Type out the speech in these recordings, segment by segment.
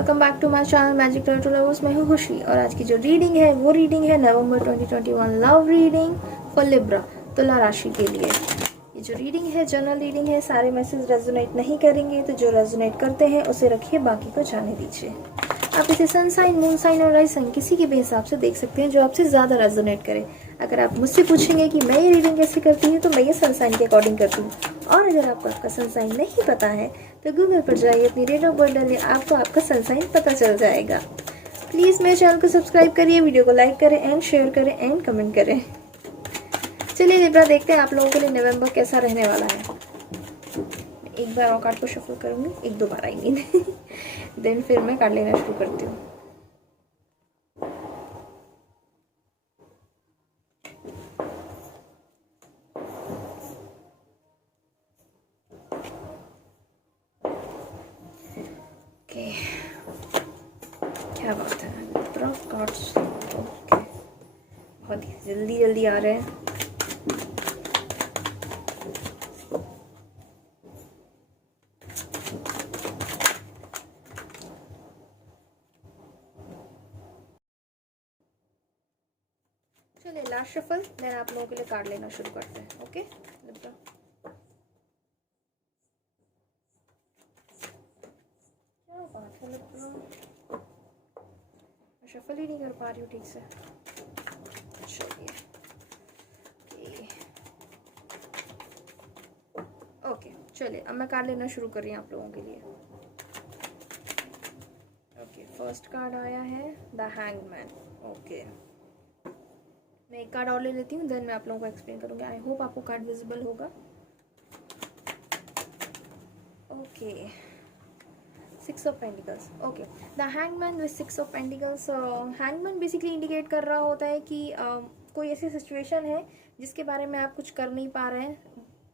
Welcome back to my channel magic tarot lovers. मैं हूँ खुशी और आज की जो रीडिंग है वो रीडिंग है नवंबर 2021 लव रीडिंग फॉर लिब्रा, तुला राशि के लिए। ये जो रीडिंग है जनरल रीडिंग है, सारे मैसेज रेजोनेट नहीं करेंगे, तो जो रेजोनेट करते हैं उसे रखिए, बाकी को जाने दीजिए। आप इसे सन साइन, मून साइन और राइज साइन किसी के भी हिसाब से देख सकते हैं जो आपसे ज़्यादा रेजोनेट करे। अगर आप मुझसे पूछेंगे कि मैं ये रीडिंग कैसे करती हूँ, तो मैं ये सन साइन के अकॉर्डिंग करती हूँ। और अगर आपको आपका सन साइन नहीं पता है तो गूगल पर जाइए, अपनी डेट ऑफ बर्थ डालिए, आपको आपका सन साइन पता चल जाएगा। प्लीज़ मेरे चैनल को सब्सक्राइब करिए, वीडियो को लाइक करें एंड शेयर करें एंड कमेंट करें। चलिए लिब्रा, देखते हैं आप लोगों के लिए नवंबर कैसा रहने वाला है। एक बार और कार्ड को शफल करूँगी, एक दो बार आएंगी देन फिर मैं कार्ड लेना शुरू करती हूँ। ओके, क्या बात है, लिब्रा कार्ड्स ओके, बहुत ही जल्दी जल्दी आ रहे हैं। चलिए लास्ट शफल, देन आप लोगों के लिए कार्ड लेना शुरू करते हैं। ओके लिब्रा, क्या बात है लिब्रा, शफल ही नहीं कर पा रही हूँ ठीक से। चलिए ओके, चलिए अब मैं कार्ड लेना शुरू कर रही हूँ आप लोगों के लिए। ओके, फर्स्ट कार्ड आया है द हैंगमैन। ओके, मैं एक कार्ड और ले लेती हूँ, देन मैं आप लोगों को एक्सप्लेन करूँगी। आई होप आपको कार्ड विजिबल होगा। Okay, six of pentacles. Okay, the hangman with six of pentacles. Hangman basically indicate कर रहा होता है कि कोई ऐसी सिचुएशन है जिसके बारे में आप कुछ कर नहीं पा रहे हैं,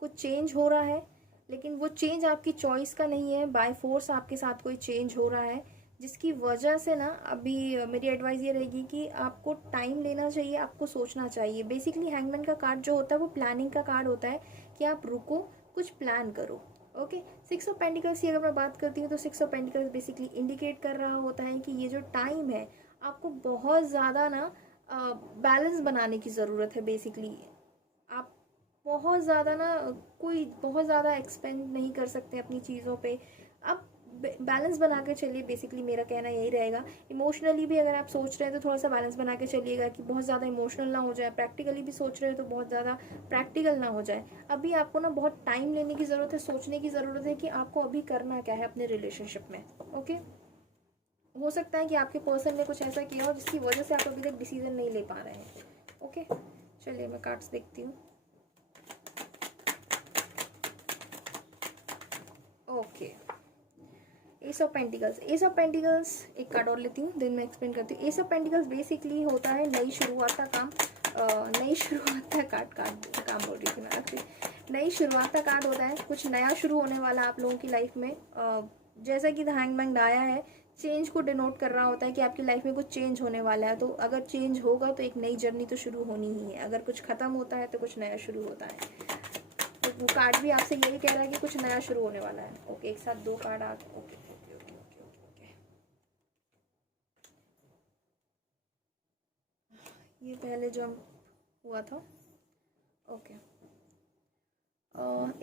कुछ चेंज हो रहा है, लेकिन वो चेंज आपकी चॉइस का नहीं है, बाय फोर्स आपके साथ कोई चेंज हो रहा है, जिसकी वजह से ना अभी मेरी एडवाइस ये रहेगी कि आपको टाइम लेना चाहिए, आपको सोचना चाहिए। बेसिकली हैंगमैन का कार्ड जो होता है वो प्लानिंग का कार्ड होता है कि आप रुको, कुछ प्लान करो। ओके, सिक्स ऑफ पेंटिकल्स की अगर मैं बात करती हूँ तो six of pentacles basically indicate कर रहा होता है कि ये जो टाइम है आपको बहुत ज़्यादा ना बैलेंस बनाने की ज़रूरत है। बेसिकली आप बहुत ज़्यादा ना कोई बहुत ज़्यादा एक्सपेंड नहीं कर सकते अपनी चीज़ों पे, आप बैलेंस बना के चलिए। बेसिकली मेरा कहना यही रहेगा। इमोशनली भी अगर आप सोच रहे हैं तो थोड़ा सा बैलेंस बना के चलिएगा कि बहुत ज़्यादा इमोशनल ना हो जाए, प्रैक्टिकली भी सोच रहे हैं तो बहुत ज़्यादा प्रैक्टिकल ना हो जाए। अभी आपको ना बहुत टाइम लेने की ज़रूरत है, सोचने की ज़रूरत है कि आपको अभी करना क्या है अपने रिलेशनशिप में। ओके, हो सकता है कि आपके पर्सन ने कुछ ऐसा किया हो जिसकी वजह से आप अभी तक डिसीजन नहीं ले पा रहे हैं। ओके, चलिए मैं कार्ड्स देखती हूँ। Okay, S of pentacles. S of pentacles एक कार्ड और लेती हूँ, देन मैं एक्सप्लेन करती हूँ। एस ऑफ पेंटिकल्स बेसिकली होता है नई शुरुआत का काम, नई शुरुआत का काम बोल रही थी मैं एक्चुअली, नई शुरुआत का कार्ड होता है। कुछ नया शुरू होने वाला आप लोगों की लाइफ में, जैसा कि द हैंगमैन आया है, चेंज को डिनोट कर रहा होता है कि आपकी लाइफ में कुछ चेंज होने वाला है। तो अगर चेंज होगा तो एक नई जर्नी तो शुरू होनी ही है, अगर कुछ खत्म होता है तो कुछ नया शुरू होता है। तो वो कार्ड भी आपसे यही कह रहा है कि कुछ नया शुरू होने वाला है। ओके, एक साथ दो कार्ड आ, okay okay okay okay okay, ये पहले जो हुआ था। ओके,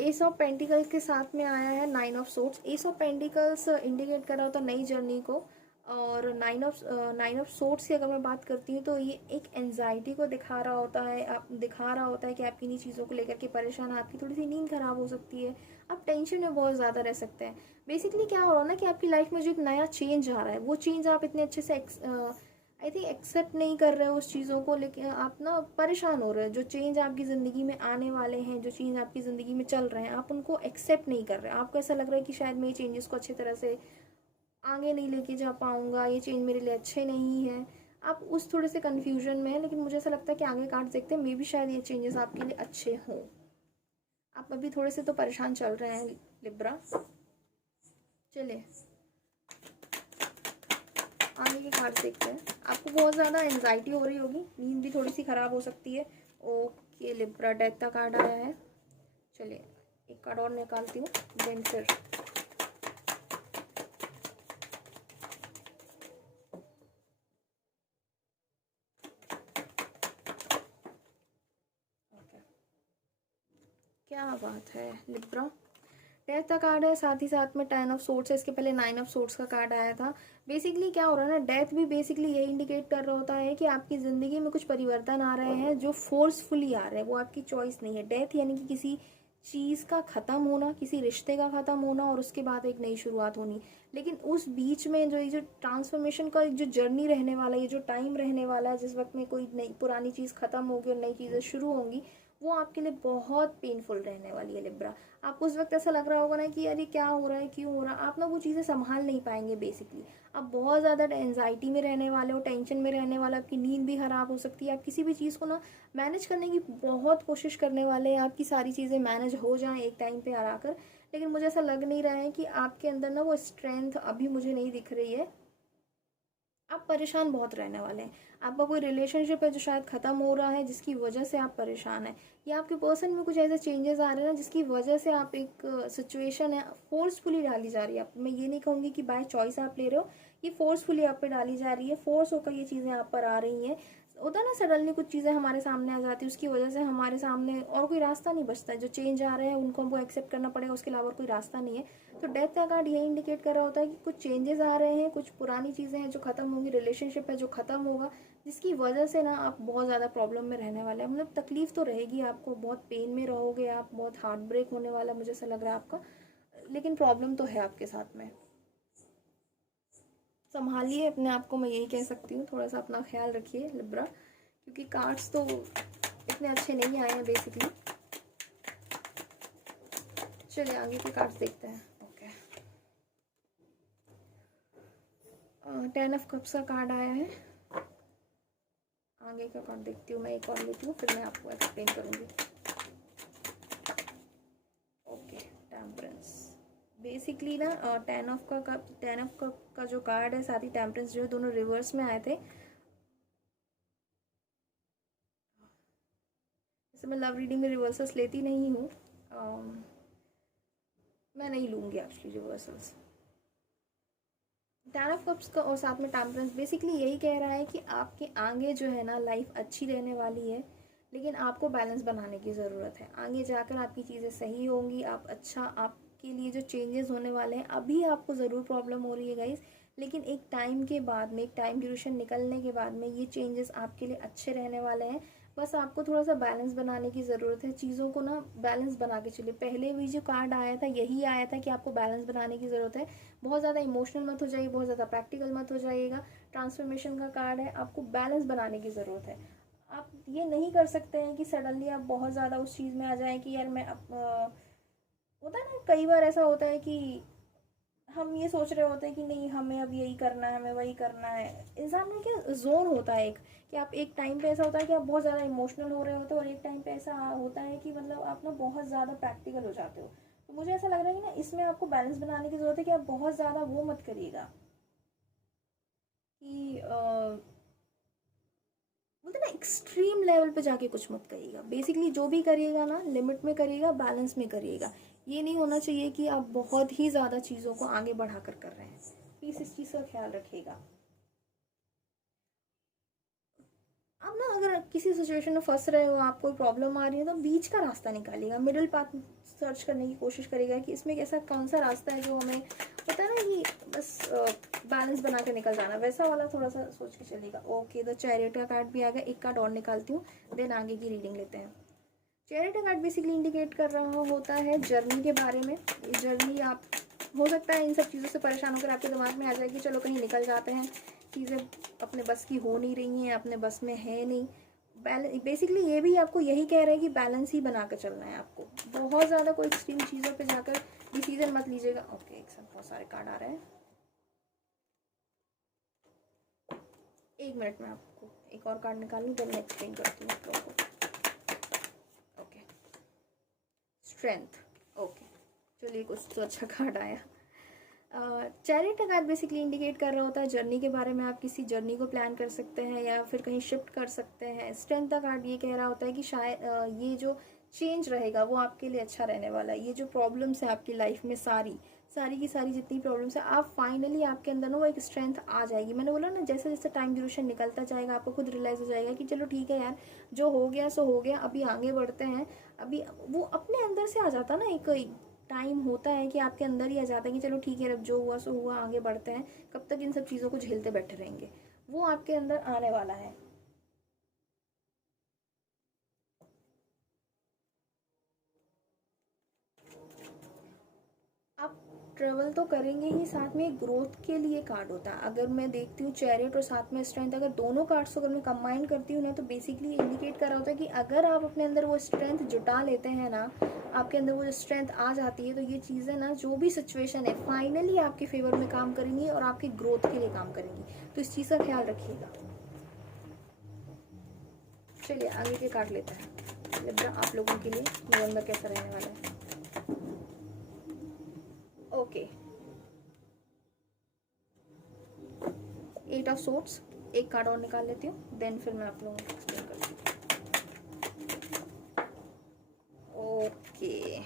एस ऑफ पेंटिकल्स के साथ में आया है nine of swords. S of pentacles indicate कर रहा होता है नई जर्नी को, और नाइन ऑफ सोर्ड्स की अगर मैं बात करती हूँ तो ये एक एंजाइटी को दिखा रहा होता है। आप दिखा रहा होता है कि आप किन्हीं चीज़ों को लेकर के परेशान, आपकी थोड़ी सी नींद खराब हो सकती है, आप टेंशन में बहुत ज़्यादा रह सकते हैं। बेसिकली क्या हो रहा है ना कि आपकी लाइफ में जो एक नया चेंज आ रहा है, वो चेंज आप इतने अच्छे से आई थिंक एक्सेप्ट नहीं कर रहे हो उस चीज़ों को, लेकिन आप ना परेशान हो रहे हो। जो चेंज आपकी ज़िंदगी में आने वाले हैं, जो चेंज आपकी ज़िंदगी में चल रहे हैं, आप उनको एक्सेप्ट नहीं कर रहे। आपको ऐसा लग रहा है कि शायद मैं ये चेंजेस को अच्छी तरह से आगे नहीं लेके जा पाऊँगा, ये चेंज मेरे लिए अच्छे नहीं है। आप उस थोड़े से कन्फ्यूजन में हैं, लेकिन मुझे ऐसा लगता है कि आगे कार्ड देखते हैं, मे भी शायद ये चेंजेस आपके लिए अच्छे हों। आप अभी थोड़े से तो परेशान चल रहे हैं लिब्रा। चलिए आगे के कार्ड देखते हैं। आपको बहुत ज़्यादा एंजाइटी हो रही होगी, नींद भी थोड़ी सी ख़राब हो सकती है। ओके लिब्रा, डेथ का कार्ड आया है। चलिए एक कार्ड और निकालती हूँ, देन फिर क्या बात है लिब्रा। डेथ का कार्ड है, साथ ही साथ में 10 ऑफ सोर्ड्स है, इसके पहले 9 ऑफ सोर्ड्स का कार्ड आया था। बेसिकली क्या हो रहा है ना, डेथ भी बेसिकली यही इंडिकेट कर रहा होता है कि आपकी ज़िंदगी में कुछ परिवर्तन आ रहे हैं जो फोर्सफुली आ रहे हैं, वो आपकी चॉइस नहीं है। डेथ यानी कि किसी चीज़ का ख़त्म होना, किसी रिश्ते का ख़त्म होना और उसके बाद एक नई शुरुआत होनी। लेकिन उस बीच में जो ये जो ट्रांसफॉर्मेशन का जो जर्नी रहने वाला है, ये जो टाइम रहने वाला है, जिस वक्त में कोई नई पुरानी चीज़ ख़त्म होगी और नई चीज़ें शुरू होंगी, वो आपके लिए बहुत पेनफुल रहने वाली है लिब्रा। आपको उस वक्त ऐसा लग रहा होगा ना कि यार ये क्या हो रहा है, क्यों हो रहा है, आप ना वो चीज़ें संभाल नहीं पाएंगे। बेसिकली आप बहुत ज़्यादा एंजाइटी में रहने वाले हो, टेंशन में रहने वाले, आपकी नींद भी ख़राब हो सकती है। आप किसी भी चीज़ को ना मैनेज करने की बहुत कोशिश करने वाले हैं, आपकी सारी चीज़ें मैनेज हो जाएं एक टाइम पे आकर। लेकिन मुझे ऐसा लग नहीं रहा है कि आपके अंदर ना वो स्ट्रेंथ अभी मुझे नहीं दिख रही है। आप परेशान बहुत रहने वाले हैं। आपका कोई रिलेशनशिप है जो शायद ख़त्म हो रहा है, जिसकी वजह से आप परेशान हैं, या आपके पर्सन में कुछ ऐसे चेंजेस आ रहे हैं ना जिसकी वजह से आप एक सिचुएशन है फोर्सफुली डाली जा रही है। मैं ये नहीं कहूँगी कि बाय चॉइस आप ले रहे हो, ये फोर्सफुली आप पे डाली जा रही है, फोर्स होकर ये चीज़ें आप पर आ रही हैं। होता है ना सडनली कुछ चीज़ें हमारे सामने आ जाती है, उसकी वजह से हमारे सामने और कोई रास्ता नहीं बचता है। जो चेंज आ रहे हैं उनको हमको एक्सेप्ट करना पड़ेगा, उसके अलावा और कोई रास्ता नहीं है। तो डेथ का कार्ड यही इंडिकेट कर रहा होता है कि कुछ चेंजेस आ रहे हैं, कुछ पुरानी चीज़ें हैं जो ख़त्म होंगी, रिलेशनशिप है जो ख़त्म होगा, जिसकी वजह से ना आप बहुत ज़्यादा प्रॉब्लम में रहने वाले हैं। मतलब तकलीफ़ तो रहेगी आपको, बहुत पेन में रहोगे आप, बहुत हार्ट ब्रेक होने वाला मुझे ऐसा लग रहा है आपका। लेकिन प्रॉब्लम तो है आपके साथ में। संभालिए अपने आप को, मैं यही कह सकती हूँ। थोड़ा सा अपना ख्याल रखिए लिब्रा, क्योंकि कार्ड्स तो इतने अच्छे नहीं आए हैं बेसिकली। चलिए आगे के कार्ड्स देखते हैं। ओके, 10 ऑफ कप्स का कार्ड आया है। आगे का कार्ड देखती हूँ मैं, एक और लेती हूँ, फिर मैं आपको एक्सप्लेन करूँगी। Okay, temperance. बेसिकली ना 10 ऑफ कप का जो कार्ड है, साथ ही टेम्परेंस जो है, दोनों रिवर्स में आए थे। जैसे मैं लव रीडिंग में रिवर्सल्स लेती नहीं हूँ, मैं नहीं लूँगी एक्चुअली रिवर्सल्स। 10 ऑफ कप्स का और साथ में टेम्परेंस बेसिकली यही कह रहा है कि आपके आगे जो है ना लाइफ अच्छी रहने वाली है, लेकिन आपको बैलेंस बनाने की ज़रूरत है। आगे जाकर आपकी चीज़ें सही होंगी, आप अच्छा, आपके लिए जो चेंजेस होने वाले हैं, अभी आपको ज़रूर प्रॉब्लम हो रही है गाइस, लेकिन एक टाइम के बाद में, एक टाइम ड्यूरेशन निकलने के बाद में ये चेंजेस आपके लिए अच्छे रहने वाले हैं। बस आपको थोड़ा सा बैलेंस बनाने की ज़रूरत है, चीज़ों को ना बैलेंस बना के चलिए। पहले भी जो कार्ड आया था यही आया था कि आपको बैलेंस बनाने की ज़रूरत है। बहुत ज़्यादा इमोशनल मत हो जाइए, बहुत ज़्यादा प्रैक्टिकल मत हो जाइएगा। ट्रांसफॉर्मेशन का कार्ड है, आपको बैलेंस बनाने की ज़रूरत है। आप ये नहीं कर सकते हैं कि सडनली आप बहुत ज़्यादा उस चीज़ में आ जाएं कि यार मैं होता है ना, कई बार ऐसा होता है कि हम ये सोच रहे होते हैं कि नहीं हमें अब यही करना है, हमें वही करना है। इंसान में क्या जोन होता है एक, कि आप एक टाइम पे ऐसा होता है कि आप बहुत ज़्यादा इमोशनल हो रहे होते हो, और एक टाइम पे ऐसा होता है कि मतलब आप ना बहुत ज़्यादा प्रैक्टिकल हो जाते हो। तो मुझे ऐसा लग रहा है कि ना इसमें आपको बैलेंस बनाने की ज़रूरत है, कि आप बहुत ज़्यादा वो मत करिएगा कि बोलते ना एक्सट्रीम लेवल पे जाके कुछ मत करिएगा। बेसिकली जो भी करिएगा ना लिमिट में करिएगा, बैलेंस में करिएगा। ये नहीं होना चाहिए कि आप बहुत ही ज़्यादा चीज़ों को आगे बढ़ाकर कर रहे हैं। प्लीज़ इस चीज़ का ख्याल रखिएगा। आप ना अगर किसी सिचुएशन में फंस रहे हो, आपको प्रॉब्लम आ रही है, तो बीच का रास्ता निकालिएगा, मिडिल पाथ सर्च करने की कोशिश करिएगा कि इसमें ऐसा कौन सा रास्ता है जो हमें पता है ना कि बस बैलेंस बना के निकल जाना, वैसा वाला थोड़ा सा सोच के चलिएगा। ओके, तो चैरियट का कार्ड भी आ गया, एक कार्ड और निकालती हूँ, देन आगे की रीडिंग लेते हैं। चैरियट का कार्ड बेसिकली इंडिकेट कर रहा होता है जर्नी के बारे में। ये जर्नी आप हो सकता है इन सब चीज़ों से परेशान होकर आपके दिमाग में आ जाए कि चलो कहीं निकल जाते हैं, चीज़ें अपने बस की हो नहीं रही हैं, अपने बस में है नहीं। बेसिकली ये भी आपको यही कह रहे हैं कि बैलेंस ही बना कर चलना है आपको। बहुत ज़्यादा कोई एक्सट्रीम चीज़ों पे जाकर डिसीजन मत लीजिएगा। ओके, एक साथ बहुत सारे कार्ड आ रहे हैं, एक मिनट में आपको एक और कार्ड निकाल लूँ, देन मैं एक्सप्लेन करती हूँ आप लोगों को। Okay, strength. ओके, चलिए कुछ तो अच्छा कार्ड आया। चैरियट का कार्ड बेसिकली इंडिकेट कर रहा होता है जर्नी के बारे में। आप किसी जर्नी को प्लान कर सकते हैं या फिर कहीं शिफ्ट कर सकते हैं। स्ट्रेंथ का कार्ड ये कह रहा होता है कि शायद ये जो चेंज रहेगा वो आपके लिए अच्छा रहने वाला है। ये जो प्रॉब्लम्स है आपकी लाइफ में सारी सारी की सारी जितनी प्रॉब्लम्स है, आप फाइनली आपके अंदर ना वो एक स्ट्रेंथ आ जाएगी। मैंने बोला ना, जैसे जैसे टाइम ड्यूरेशन निकलता जाएगा आपको खुद रियलाइज़ हो जाएगा कि चलो ठीक है यार, जो हो गया सो हो गया, अभी आगे बढ़ते हैं। अभी वो अपने अंदर से आ जाता ना, एक टाइम होता है कि आपके अंदर ही आ जाता है कि चलो ठीक है, अब जो हुआ सो हुआ, आगे बढ़ते हैं। कब तक इन सब चीज़ों को झेलते बैठे रहेंगे, वो आपके अंदर आने वाला है। आप ट्रेवल तो करेंगे ही, साथ में ग्रोथ के लिए कार्ड होता है। अगर मैं देखती हूँ चैरियट और साथ में स्ट्रेंथ, अगर दोनों कार्ड्स को अगर मैं कंबाइन करती हूँ ना, तो बेसिकली इंडिकेट कर रहा होता है कि अगर आप अपने अंदर वो स्ट्रेंथ जुटा लेते हैं ना, आपके अंदर वो जो स्ट्रेंथ आ जाती है, तो ये चीज़ें ना, जो भी सिचुएशन है, फाइनली आपके फेवर में काम करेंगी और आपकी ग्रोथ के लिए काम करेंगी। तो इस चीज़ का ख्याल रखिएगा। चलिए आगे के कार्ड लेते हैं। लिब्रा, आप लोगों के लिए नवंबर कैसा रहने वाला है? Okay, 8 of swords. एक कार्ड और निकाल लेती हूँ, देन फिर मैं आप लोगों को एक्सप्लेन करती हूँ। Okay,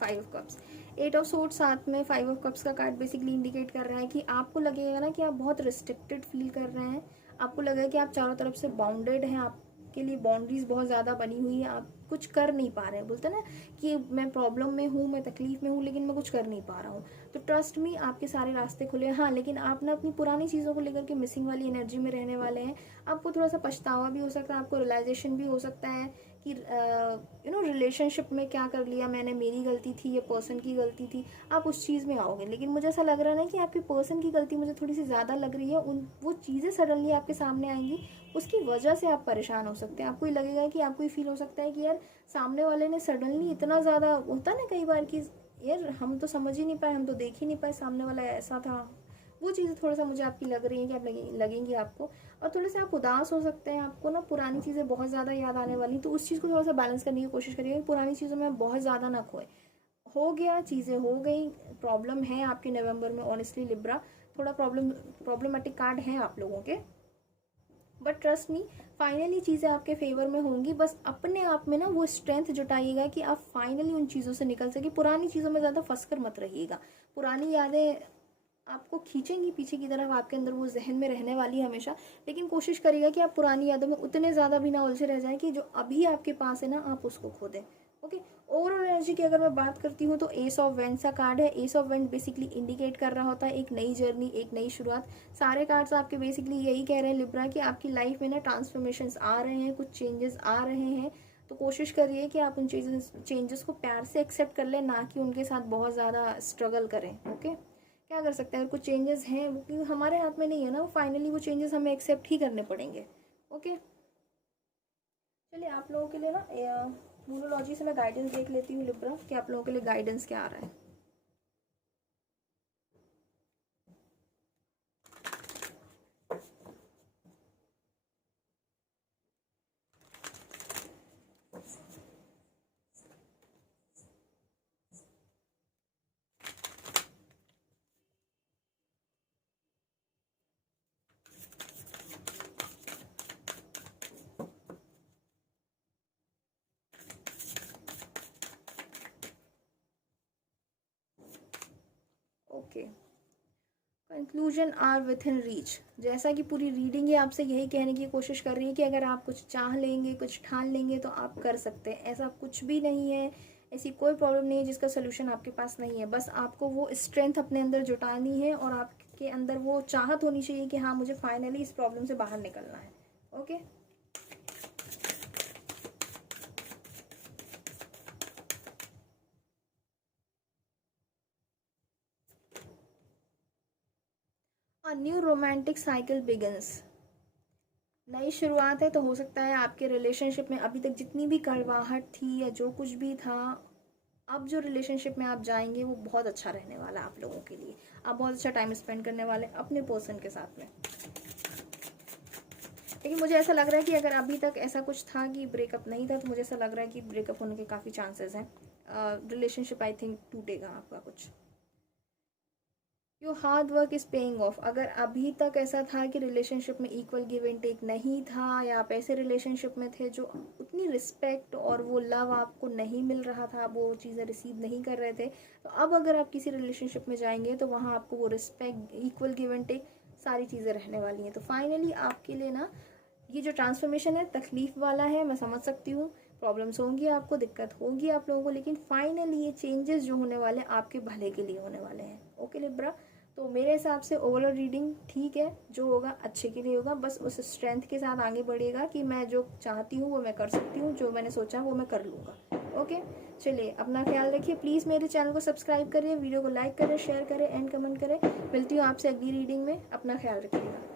5 of cups, 8 of swords, साथ में 5 ऑफ कप्स का कार्ड बेसिकली इंडिकेट कर रहा है कि आपको लगेगा ना कि आप बहुत रिस्ट्रिक्टेड फील कर रहे हैं। आपको लगेगा कि आप चारों तरफ से बाउंडेड हैं, आपके लिए बाउंड्रीज बहुत ज़्यादा बनी हुई है, आप कुछ कर नहीं पा रहे हैं। बोलते हैं ना कि मैं प्रॉब्लम में हूँ, मैं तकलीफ में हूँ, लेकिन मैं कुछ कर नहीं पा रहा हूँ। तो ट्रस्ट मी, आपके सारे रास्ते खुले हैं। हाँ, लेकिन आप ना अपनी पुरानी चीज़ों को लेकर के मिसिंग वाली एनर्जी में रहने वाले हैं। आपको थोड़ा सा पछतावा भी हो सकता है, आपको रियलाइजेशन भी हो सकता है कि रिलेशनशिप में क्या कर लिया मैंने, मेरी गलती थी, ये पर्सन की गलती थी। आप उस चीज़ में आओगे, लेकिन मुझे ऐसा लग रहा है ना कि आपके पर्सन की गलती मुझे थोड़ी सी ज़्यादा लग रही है। उन वो चीज़ें सडनली आपके सामने आएंगी, उसकी वजह से आप परेशान हो सकते हैं। आपको ये लगेगा कि आपको ये फील हो सकता है कि यार, सामने वाले ने सडनली इतना ज़्यादा, होता ना कई बार कि यार हम तो समझ ही नहीं पाए, हम तो देख ही नहीं पाए, सामने वाला ऐसा था। वो चीज़ें थोड़ा सा मुझे आपकी लग रही है कि आप लगेंगी आपको। और थोड़े से आप उदास हो सकते हैं, आपको ना पुरानी चीज़ें बहुत ज़्यादा याद आने वाली, तो उस चीज़ को थोड़ा सा बैलेंस करने की कोशिश करिएगा। पुरानी चीज़ों में आप बहुत ज़्यादा ना खोए। हो गया, चीज़ें हो गई। प्रॉब्लम है आपके नवंबर में, ऑनेस्टली लिब्रा, थोड़ा प्रॉब्लमेटिक कार्ड हैं आप लोगों के, बट ट्रस्ट मी, फाइनली चीज़ें आपके फेवर में होंगी। बस अपने आप में ना वो स्ट्रेंथ जुटाइएगा कि आप फाइनली उन चीज़ों से निकल सके। पुरानी चीज़ों में ज़्यादा फंस कर मत रहिएगा। पुरानी यादें आपको खींचेंगी पीछे की तरफ, आपके अंदर वो जहन में रहने वाली है हमेशा। लेकिन कोशिश करिएगा कि आप पुरानी यादों में उतने ज़्यादा भी ना उलझे रह जाएं कि जो अभी आपके पास है ना, आप उसको खो दें। ओके, ओवरऑल एनर्जी की अगर मैं बात करती हूँ, तो एस ऑफ वेंट्स का कार्ड है। S of went basically indicate कर रहा होता है एक नई जर्नी, एक नई शुरुआत। सारे कार्ड्स आपके बेसिकली यही कह रहे हैं लिब्रा कि आपकी लाइफ में ना ट्रांसफॉर्मेशंस आ रहे हैं, कुछ चेंजेस आ रहे हैं। तो कोशिश करिए कि आप उन चेंजेस को प्यार से एक्सेप्ट कर लें, ना कि उनके साथ बहुत ज़्यादा स्ट्रगल करें। ओके, क्या कर सकते हैं, अगर कुछ चेंजेस हैं वो क्योंकि हमारे हाथ में नहीं है ना, फाइनली वो चेंजेस हमें एक्सेप्ट ही करने पड़ेंगे। ओके, चलिए आप लोगों के लिए ना न्यूरोलॉजी से मैं गाइडेंस देख लेती हूँ लिब्रा कि आप लोगों के लिए गाइडेंस क्या आ रहा है। Okay, conclusion are within reach. जैसा कि पूरी रीडिंग ही आपसे यही कहने की कोशिश कर रही है कि अगर आप कुछ चाह लेंगे, कुछ ठान लेंगे, तो आप कर सकते हैं। ऐसा कुछ भी नहीं है, ऐसी कोई प्रॉब्लम नहीं है जिसका सोल्यूशन आपके पास नहीं है। बस आपको वो स्ट्रेंथ अपने अंदर जुटानी है और आपके अंदर वो चाहत होनी चाहिए कि हाँ, मुझे फाइनली इस प्रॉब्लम से बाहर निकलना है। Okay, a new romantic cycle begins. नई शुरुआत है, तो हो सकता है आपके रिलेशनशिप में अभी तक जितनी भी कड़वाहट थी या जो कुछ भी था, अब जो रिलेशनशिप में आप जाएंगे वो बहुत अच्छा रहने वाला है आप लोगों के लिए। आप बहुत अच्छा टाइम स्पेंड करने वाले हैं अपने पर्सन के साथ में। लेकिन मुझे ऐसा लग रहा है कि अगर अभी तक ऐसा कुछ था कि ब्रेकअप नहीं था, तो मुझे ऐसा लग रहा है कि ब्रेकअप होने के काफ़ी चांसेस हैं। रिलेशनशिप आई थिंक टूटेगा आपका कुछ। Your hard work is paying off. अगर अभी तक ऐसा था कि रिलेशनशिप में इक्वल गिव एंड टेक नहीं था, या आप ऐसे रिलेशनशिप में थे जो उतनी रिस्पेक्ट और वो लव आपको नहीं मिल रहा था, आप वो चीज़ें रिसीव नहीं कर रहे थे, तो अब अगर आप किसी रिलेशनशिप में जाएंगे तो वहाँ आपको वो respect, equal give and take, सारी चीज़ें रहने वाली हैं। तो फाइनली आपके लिए ना ये जो ट्रांसफॉर्मेशन है तकलीफ वाला है, मैं समझ सकती हूँ, प्रॉब्लम्स होंगी, आपको दिक्कत होगी आप लोगों को, लेकिन फाइनली ये चेंजेस जो होने वाले हैं आपके भले के लिए होने वाले हैं। ओके लिब्रा, तो मेरे हिसाब से ओवरऑल रीडिंग ठीक है, जो होगा अच्छे के लिए होगा। बस उस स्ट्रेंथ के साथ आगे बढ़िएगा कि मैं जो चाहती हूँ वो मैं कर सकती हूँ, जो मैंने सोचा वो मैं कर लूँगा। ओके, चलिए अपना ख्याल रखिए, प्लीज़ मेरे चैनल को सब्सक्राइब करिए, वीडियो को लाइक करें, शेयर करें एंड कमेंट करें। मिलती हूँ आपसे अगली रीडिंग में, अपना ख्याल रखिएगा।